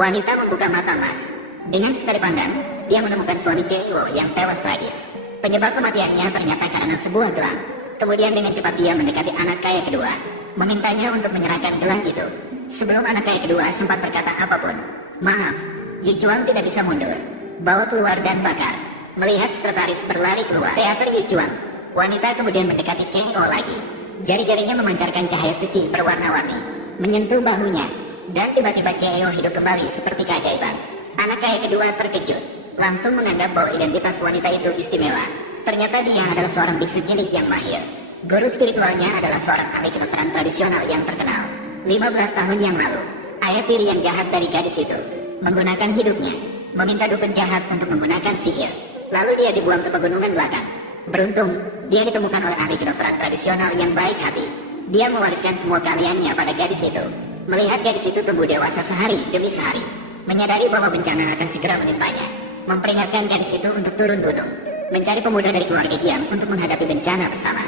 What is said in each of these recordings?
Wanita membuka mata emas. Dengan sekali pandang, dia menemukan suami Cheo yang tewas tragis. Penyebab kematiannya ternyata karena sebuah gelang. Kemudian dengan cepat dia mendekati anak kaya kedua, memintanya untuk menyerahkan gelang itu. Sebelum anak kaya kedua sempat berkata apapun. Maaf, Yichuan tidak bisa mundur. Bawa keluar dan bakar. Melihat sekretaris berlari keluar teater Yichuan, wanita kemudian mendekati Cheo lagi. Jari-jarinya memancarkan cahaya suci berwarna-warni, menyentuh bahunya, dan tiba-tiba Cheo hidup kembali seperti keajaiban. Anak kaya kedua terkejut, langsung menganggap bahwa identitas wanita itu istimewa. Ternyata dia adalah seorang biksu cilik yang mahir. Guru spiritualnya adalah seorang ahli kedokteran tradisional yang terkenal. 15 tahun yang lalu, ayah tiri yang jahat dari gadis itu menggunakan hidupnya, meminta dukun jahat untuk menggunakan sihir. Lalu dia dibuang ke pegunungan belakang. Beruntung, dia ditemukan oleh ahli kedokteran tradisional yang baik hati. Dia mewariskan semua keahliannya pada gadis itu. Melihat gadis itu tumbuh dewasa sehari demi sehari, menyadari bahwa bencana akan segera menimpanya, memperingatkan gadis itu untuk turun gunung, mencari pemuda dari keluarga Jiang untuk menghadapi bencana bersama.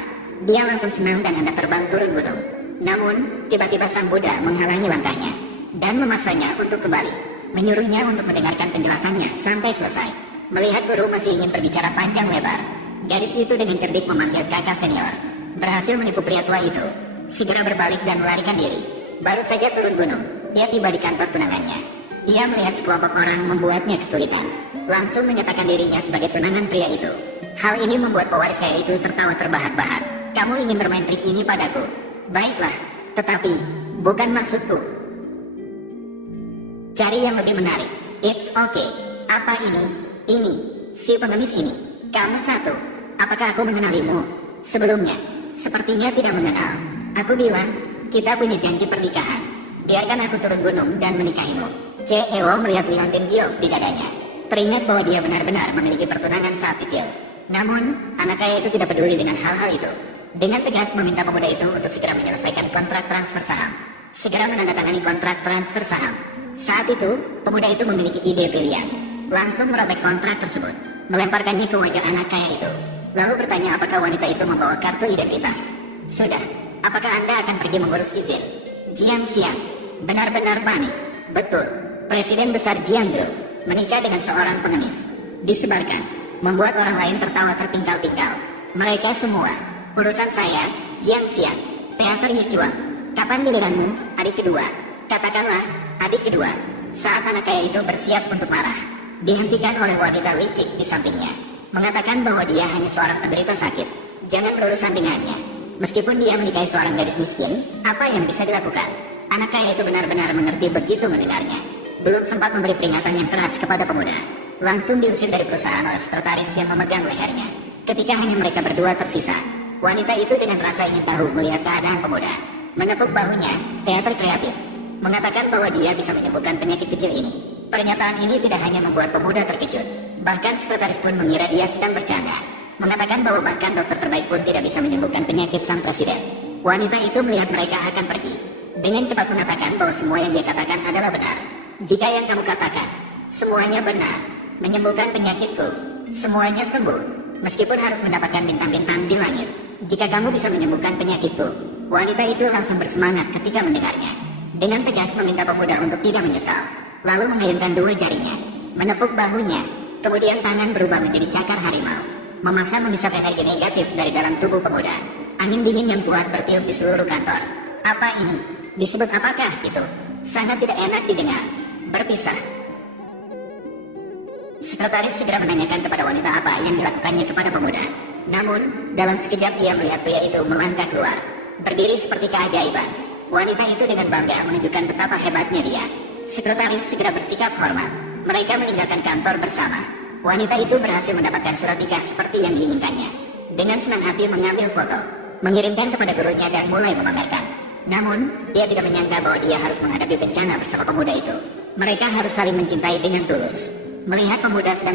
Dia langsung senang dan hendak terbang turun gunung. Namun, tiba-tiba sang Buddha menghalangi langkahnya, dan memaksanya untuk kembali, menyuruhnya untuk mendengarkan penjelasannya sampai selesai. Melihat guru masih ingin berbicara panjang lebar, gadis itu dengan cerdik memanggil kakak senior. Berhasil menipu pria tua itu, segera berbalik dan melarikan diri. Baru saja turun gunung, dia tiba di kantor tunangannya. Dia melihat sekelompok orang membuatnya kesulitan, langsung menyatakan dirinya sebagai tunangan pria itu. Hal ini membuat pewaris kaya itu tertawa terbahak-bahak. Kamu ingin bermain trik ini padaku? Baiklah, tetapi bukan maksudku. Cari yang lebih menarik. It's okay. Apa ini? Ini, si pengemis ini. Kamu satu. Apakah aku mengenalimu? Sebelumnya, sepertinya tidak mengenal. Aku bilang, kita punya janji pernikahan. Biarkan aku turun gunung dan menikahimu. Cheo melihat liontin giok di dadanya. Teringat bahwa dia benar-benar memiliki pertunangan saat kecil. Namun, anak kaya itu tidak peduli dengan hal-hal itu. Dengan tegas meminta pemuda itu untuk segera menyelesaikan kontrak transfer saham. Segera menandatangani kontrak transfer saham. Saat itu, pemuda itu memiliki ide brilian. Langsung merobek kontrak tersebut, melemparkannya ke wajah anak kaya itu. Lalu bertanya apakah wanita itu membawa kartu identitas. Sudah, apakah Anda akan pergi mengurus izin? Jiang Xiang benar-benar panik. Betul, Presiden Besar Jiang Group menikah dengan seorang pengemis. Disebarkan, membuat orang lain tertawa terpingkal-pingkal. Mereka semua, urusan saya, Jiang Xiang, teater Yichuan. Kapan giliranmu, adik kedua? Katakanlah, adik kedua. Saat anak kaya itu bersiap untuk marah, dihentikan oleh wanita licik di sampingnya, mengatakan bahwa dia hanya seorang penderita sakit. Jangan berurusan dengannya. Meskipun dia menikahi seorang gadis miskin, apa yang bisa dilakukan? Anak kaya itu benar-benar mengerti begitu mendengarnya. Belum sempat memberi peringatan yang keras kepada pemuda, langsung diusir dari perusahaan oleh sekretaris yang memegang lehernya. Ketika hanya mereka berdua tersisa, wanita itu dengan rasa ingin tahu melihat keadaan pemuda, menepuk bahunya, teater kreatif, mengatakan bahwa dia bisa menyembuhkan penyakit kecil ini. Pernyataan ini tidak hanya membuat pemuda terkejut, bahkan sekretaris pun mengira dia sedang bercanda, mengatakan bahwa bahkan dokter terbaik pun tidak bisa menyembuhkan penyakit sang presiden. Wanita itu melihat mereka akan pergi, dengan cepat mengatakan bahwa semua yang dia katakan adalah benar. Jika yang kamu katakan, semuanya benar, menyembuhkan penyakitku, semuanya sembuh, meskipun harus mendapatkan bintang-bintang di langit. Jika kamu bisa menyembuhkan penyakitku, wanita itu langsung bersemangat ketika mendengarnya. Dengan tegas meminta pemuda untuk tidak menyesal. Lalu mengirimkan dua jarinya, menepuk bahunya, kemudian tangan berubah menjadi cakar harimau, memaksa menghisap energi negatif dari dalam tubuh pemuda. Angin dingin yang kuat bertiup di seluruh kantor. Apa ini? Disebut apakah itu? Sangat tidak enak didengar. Berpisah. Sekretaris segera menanyakan kepada wanita apa yang dilakukannya kepada pemuda. Namun, dalam sekejap dia melihat pria itu melangkah keluar, berdiri seperti keajaiban. Wanita itu dengan bangga menunjukkan betapa hebatnya dia. Sekretaris segera bersikap hormat. Mereka meninggalkan kantor bersama. Wanita itu berhasil mendapatkan surat nikah seperti yang diinginkannya. Dengan senang hati mengambil foto, mengirimkan kepada gurunya dan mulai memamerkan. Namun, dia tidak menyangka bahwa dia harus menghadapi bencana bersama pemuda itu. Mereka harus saling mencintai dengan tulus. Melihat pemuda sedang